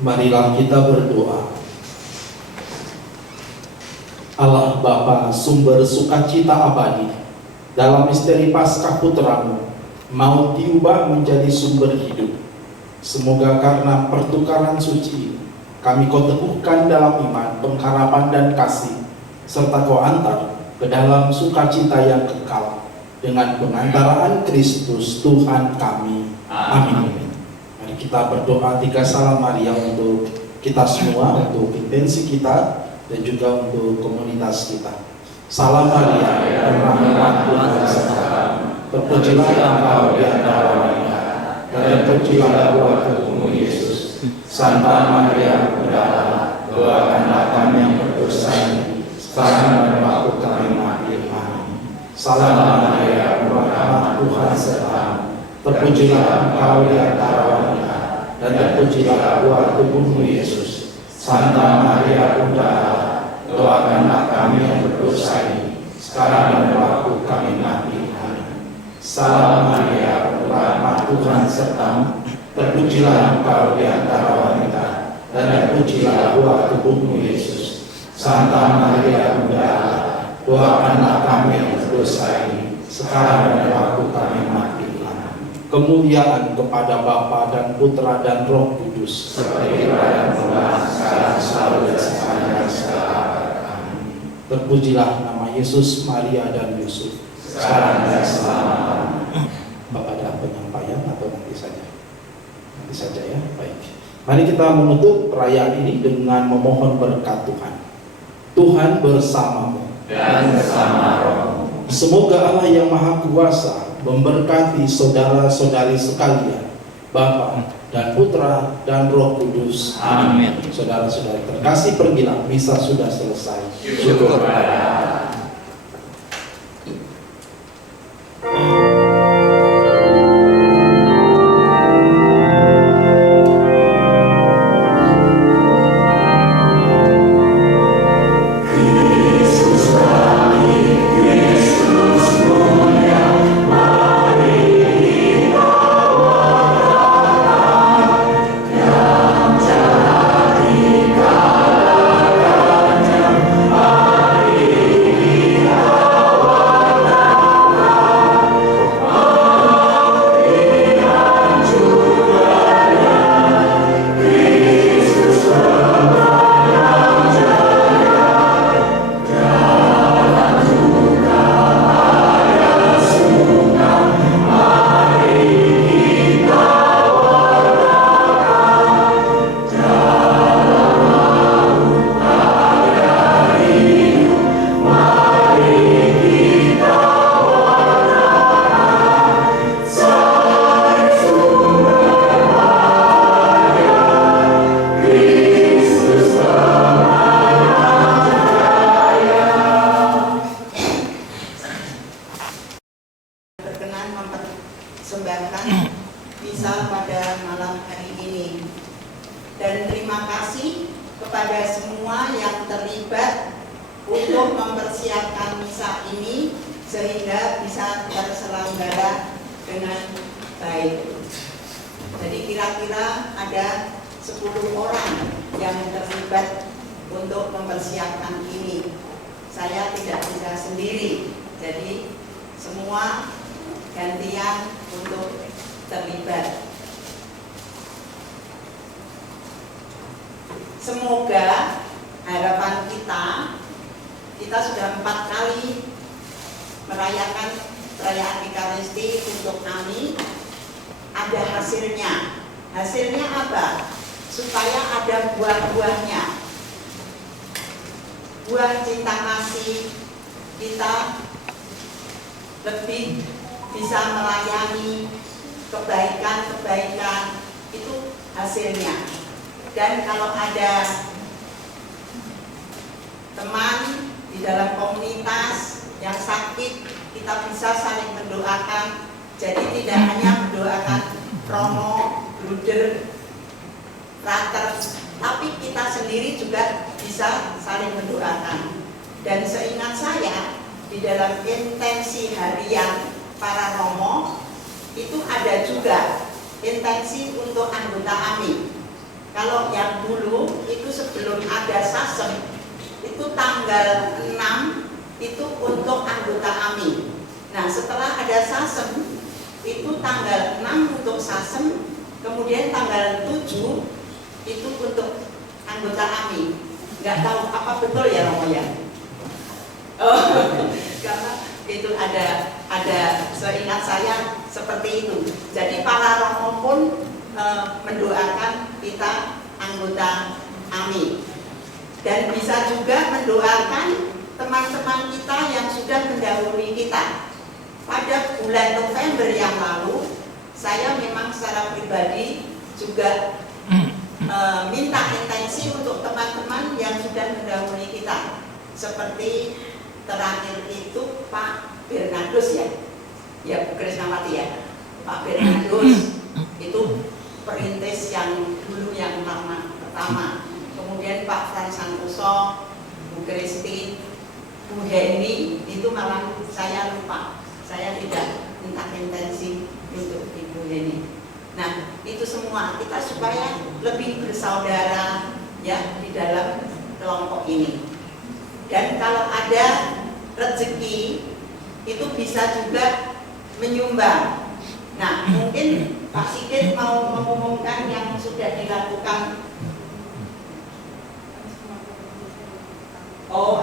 Marilah kita berdoa. Allah Bapa, sumber sukacita abadi, dalam misteri Paskah Putra-Mu, mau diubah menjadi sumber hidup. Semoga karena pertukaran suci, kami Kau teguhkan dalam iman, pengharapan dan kasih, serta Kau antar ke dalam sukacita yang kekal, dengan pengantaraan Kristus Tuhan kami. Amin. Mari kita berdoa 3 salam Maria untuk kita semua, untuk intensi kita, dan juga untuk komunitas kita. Salam Maria, berrahmat Tuhan sertamu, terpujilah Engkau di antara wanita, dan terpujilah buah tubuhmu Yesus. Santa Maria Bunda Allah, doakanlah kami yang berdosa ini, sekarang dan waktu kami mati. Amin. Salam Maria, berrahmat Tuhan sertamu, terpujilah Engkau di antara wanita, dan terpujilah buah tubuhmu Yesus. Santa Maria Bunda Allah, doakanlah kami yang berdosa ini, sekarang dan waktu kami mati. Amin. Salam Maria, berrahmat Tuhan sertamu, terpujilah Engkau di antara wanita, dan terpujilah buah tubuhmu Yesus. Santa Maria Bunda Allah, doakanlah kami yang berdosa ini, sekarang dan waktu kami mati. Kemuliaan kepada Bapa dan Putra dan Roh Kudus, seperti pada mula, sekarang, selalu dan sepanjang segala abad. Amin. Terpujilah nama Yesus, Maria dan Yusuf, sekarang dan selama-lamanya. Bapak ada penyampaian atau nanti saja? Nanti saja ya, baik. Mari kita menutup perayaan ini dengan memohon berkat Tuhan. Tuhan bersamamu dan bersama rohmu. Semoga Allah yang Maha Kuasa memberkati saudara-saudari sekalian, Bapa dan Putra dan Roh Kudus. Amin. Saudara-saudari terkasih, pergilah, misa sudah selesai. Syukur pada Allah. mempersembahkan misa pada malam hari ini. Dan terima kasih kepada semua yang terlibat untuk mempersiapkan misa ini sehingga bisa terselenggara dengan baik. Jadi kira-kira ada 10 orang yang terlibat untuk mempersiapkan ini. Saya tidak bisa sendiri, jadi semua gantian untuk terlibat. Semoga harapan kita sudah 4 kali merayakan perayaan Ekaristi untuk kami, ada hasilnya. Hasilnya apa? Supaya ada buah-buahnya. Buah cinta kasih kita lebih bisa melayani kebaikan-kebaikan, itu hasilnya. Dan kalau ada teman di dalam komunitas yang sakit, kita bisa saling mendoakan. Jadi tidak hanya mendoakan Romo, Bruder, Frater, tapi kita sendiri juga bisa saling mendoakan. Dan seingat saya, di dalam intensi harian para Romo itu ada juga intensi untuk anggota AMI. Kalau yang dulu itu sebelum ada SASEM, itu tanggal 6 itu untuk anggota AMI. Nah, setelah ada SASEM, itu tanggal 6 untuk SASEM, kemudian tanggal 7 itu untuk anggota AMI. Nggak tahu apa betul ya Romo ya? Oh, karena itu ada seingat saya seperti itu. Jadi para Romo pun mendoakan kita anggota AMI. Dan bisa juga mendoakan teman-teman kita yang sudah mendahului kita. Pada bulan November yang lalu, saya memang secara pribadi juga minta intensi untuk teman-teman yang sudah mendahului kita. Seperti terakhir itu Pak Bernardus ya Bu Krisnawati ya. Pak Bernardus itu perintis yang dulu yang pertama. Kemudian Pak Frans Santoso, Bu Kristi, Bu Heni, itu malah saya lupa. Saya tidak minta intensi untuk Ibu Heni. Nah, itu semua kita supaya lebih bersaudara ya di dalam kelompok ini. Dan kalau ada rezeki itu bisa juga menyumbang. Nah, mungkin Pak Sigit mau mengumumkan yang sudah dilakukan. Oh,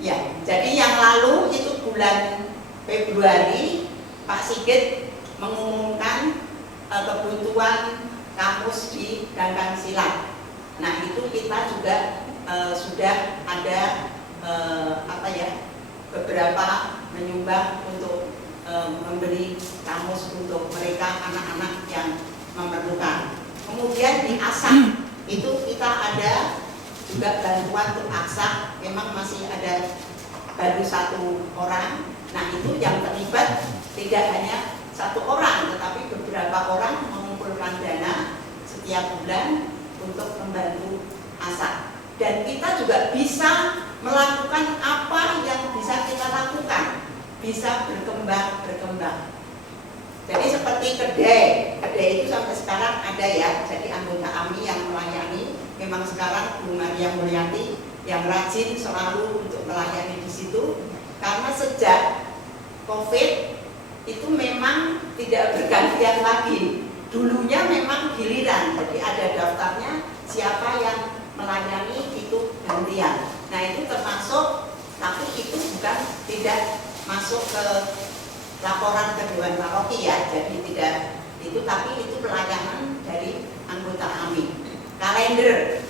ya. Jadi yang lalu itu bulan Februari Pak Sigit mengumumkan kebutuhan kampus di Ganggang Silat. Nah, itu kita juga sudah ada beberapa menyumbang untuk memberi kamus untuk mereka anak-anak yang memerlukan. Kemudian di ASAK itu kita ada juga bantuan untuk ASAK, memang masih ada baru 1 orang. Nah, itu yang terlibat tidak hanya 1 orang, tetapi beberapa orang mengumpulkan dana setiap bulan untuk membantu ASAK. Dan kita juga bisa melakukan apa yang bisa kita lakukan, bisa berkembang. Jadi seperti kedai itu sampai sekarang ada ya, jadi anggota AMI yang melayani. Memang sekarang Bu Maria Mulyati yang rajin selalu untuk melayani di situ, karena sejak COVID itu memang tidak bergantian lagi. Dulunya memang giliran, jadi ada daftarnya siapa yang melayani itu gantian. Nah, itu termasuk, tapi itu bukan tidak masuk ke laporan ke Dewan Paroki ya, jadi tidak itu, tapi itu pelayanan dari anggota AMI. Kalender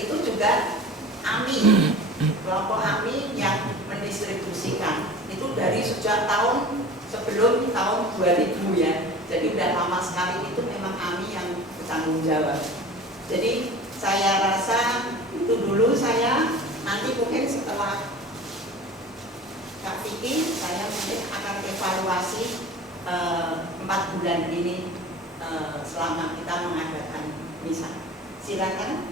itu juga AMI, kelompok AMI yang mendistribusikan. Itu dari sejak tahun sebelum tahun 2000 ya. Jadi udah lama sekali, itu memang AMI yang bertanggung jawab. Jadi saya rasa itu dulu saya, nanti mungkin setelah Kak Vicky, saya mungkin akan evaluasi 4 bulan ini selama kita mengadakan misa. Silakan.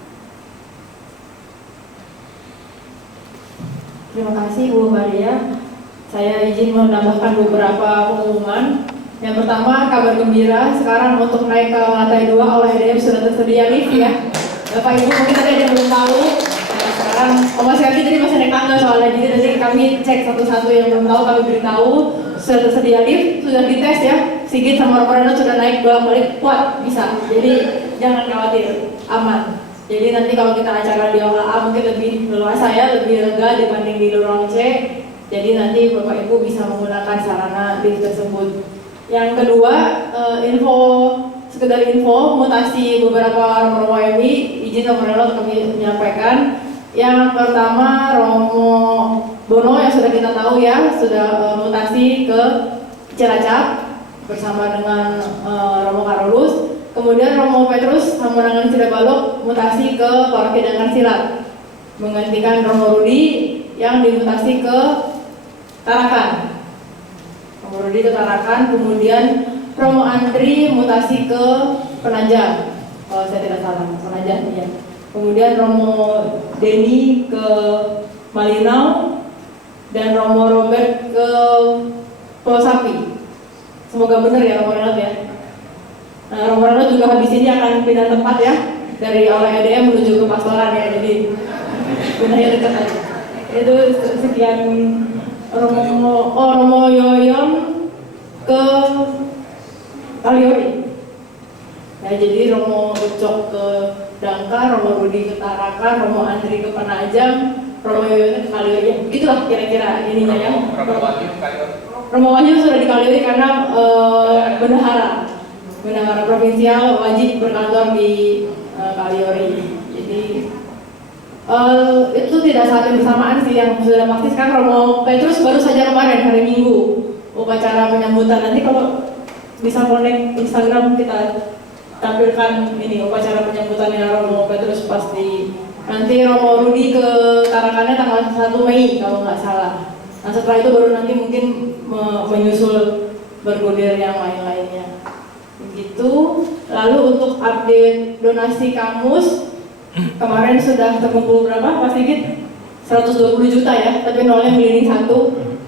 Terima kasih Bu Maria. Saya izin menambahkan beberapa pengumuman. Yang pertama, kabar gembira, sekarang untuk naik ke lantai 2 oleh HDM sudah tersedia lift ya. Bapak Ibu mungkin tadi ada yang belum tahu. Nah, sekarang Mas Kaki tadi masih naik tangga soalnya, jadi nanti kami cek satu-satu yang belum tahu, kami beritahu. Sudah tersedia lift, sudah dites ya. Sigit sama Romo sudah naik bolak-balik, kuat, bisa. Jadi jangan khawatir, aman. Jadi nanti kalau kita acara di aula A mungkin lebih leluasa ya, lebih lega dibanding di lorong C. Jadi nanti Bapak Ibu bisa menggunakan sarana lift tersebut. Yang kedua, sekedar info mutasi beberapa Romo MI, izin Romo Renal kami menyampaikan. Yang pertama, Romo Bono yang sudah kita tahu ya, sudah mutasi ke Cilacap bersama dengan Romo Karolus. Kemudian Romo Petrus Hamunangan Cilebalok mutasi ke Paroki Dangkal Silat, menggantikan Romo Rudi yang dimutasi ke Tarakan. Romo Rudi ke Tarakan, kemudian Romo Andri mutasi ke Penanjang, kalau saya tidak salah, Penanjang ya. Kemudian Romo Deni ke Malinau dan Romo Robert ke Pulau Sapi. Semoga benar ya Romo Renat ya. Nah, Romo Romo juga habis ini akan pindah tempat ya, dari oleh EDM menuju ke pastoran ya, jadi pindahnya dekat aja. Itu sekian Romo Yoyon ke Kaliori. Ya, jadi Romo Ucok ke Dangkar, Romo Rudi ke Tarakan, Romo Andri ke Penajam, Romo Yoyon ke Kaliori. Begitulah kira-kira ininya ya. Romo Wahyu sudah di Kaliori karena bendahara provinsial wajib berkantor di Kaliori. Jadi itu tidak saat yang bersamaan sih, yang sudah pasti sekarang Romo Petrus baru saja kemarin hari Minggu upacara penyambutan. Nanti kalau bisa connect Instagram kita tampilkan ini upacara penyambutannya Romo Petrus pasti. Nanti Romo Rudi ke Tarakannya tanggal 1 Mei kalau nggak salah. Nah setelah itu baru nanti mungkin menyusul bergulir yang lain-lainnya. Begitu. Lalu untuk update donasi kamus, kemarin sudah terkumpul berapa Pak Sigit? 120 juta ya, tapi nolnya milih 1.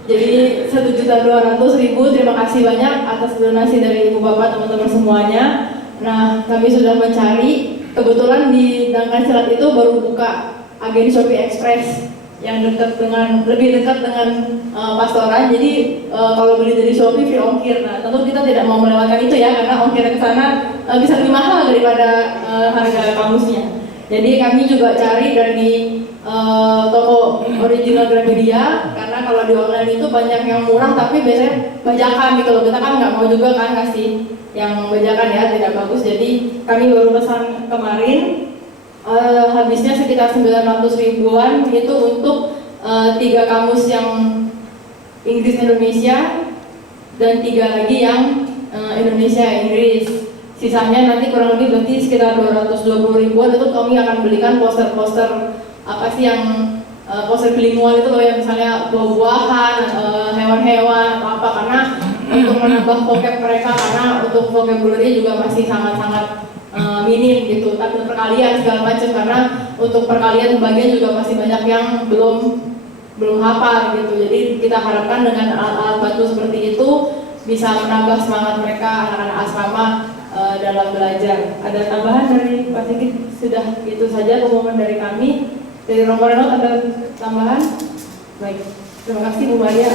Jadi 1.200.000. Terima kasih banyak atas donasi dari Ibu Bapak, teman-teman semuanya. Nah, kami sudah mencari, kebetulan di Dangkar Silat itu baru buka agen Shopee Express yang lebih dekat dengan pastoran. Jadi kalau beli dari Shopee free ongkir. Nah, tentu kita tidak mau melewatkan itu ya, karena ongkir ke sana bisa lebih mahal daripada harga kamusnya. Jadi kami juga cari dari toko original Gramedia, karena kalau di online itu banyak yang murah tapi biasanya bajakan gitu loh. Kita kan nggak mau juga kan kasih yang bajakan ya, tidak bagus. Jadi kami baru pesan kemarin. Habisnya sekitar 900 ribuan itu untuk 3 kamus yang Inggris Indonesia dan 3 lagi yang Indonesia Inggris. Sisanya nanti kurang lebih berarti sekitar 220 ribuan itu kami akan belikan poster-poster apa sih yang poster bilingual itu loh, yang misalnya buah-buahan, hewan-hewan atau apa, karena untuk menambah vocab mereka, karena untuk vocabulary juga masih sangat-sangat minim gitu, tapi perkalian segala macam, karena untuk perkalian bagian juga masih banyak yang belum hafal gitu. Jadi kita harapkan dengan alat-alat bantu seperti itu bisa menambah semangat mereka, anak-anak asrama dalam belajar. Ada tambahan dari Pak Sigit? Sudah itu saja pengumuman dari kami. Dari Romo Renot ada tambahan? Baik, terima kasih Bu Maria.